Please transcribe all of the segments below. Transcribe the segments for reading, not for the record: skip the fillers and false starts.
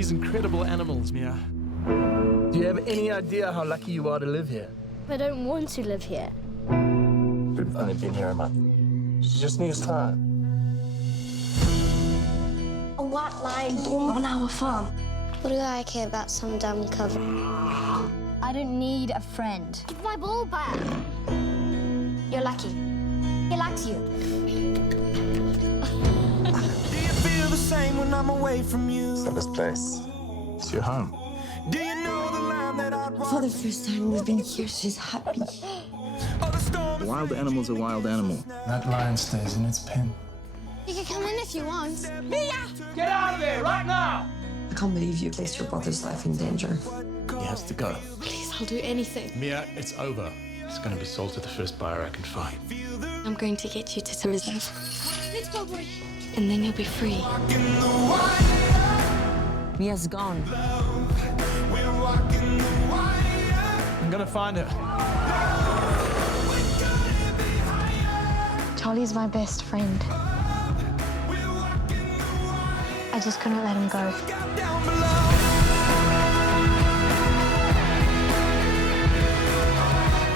these incredible animals, Mia. Do you have any idea how lucky you are to live here? I don't want to live here. We've only been here a month. She just needs time. A white line born on our farm. What do I care about some dumb cover? I don't need a friend. Give my ball back. You're lucky. He likes you. Do you feel the same when I'm away from you? It's not this place. It's your home. Do you know the line that I'd walk? For the first time we've been here, she's happy. Oh, the storm A wild animal's a wild animal. That lion stays in its pen. You can come in if you want. Get out of there right now! I can't believe you placed your brother's life in danger. He has to go. Please, I'll do anything. Mia, it's over. It's going to be sold to the first buyer I can find. I'm going to get you to the reserve. Let's go, boy. And then you'll be free. in the wire. Mia's gone. We're walking the wire. I'm going to find her. We gotta be higher. Charlie's my best friend. We're walking the wire. I just couldn't let him go. Got down below.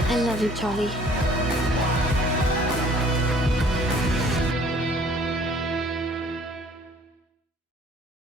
I love you, Charlie.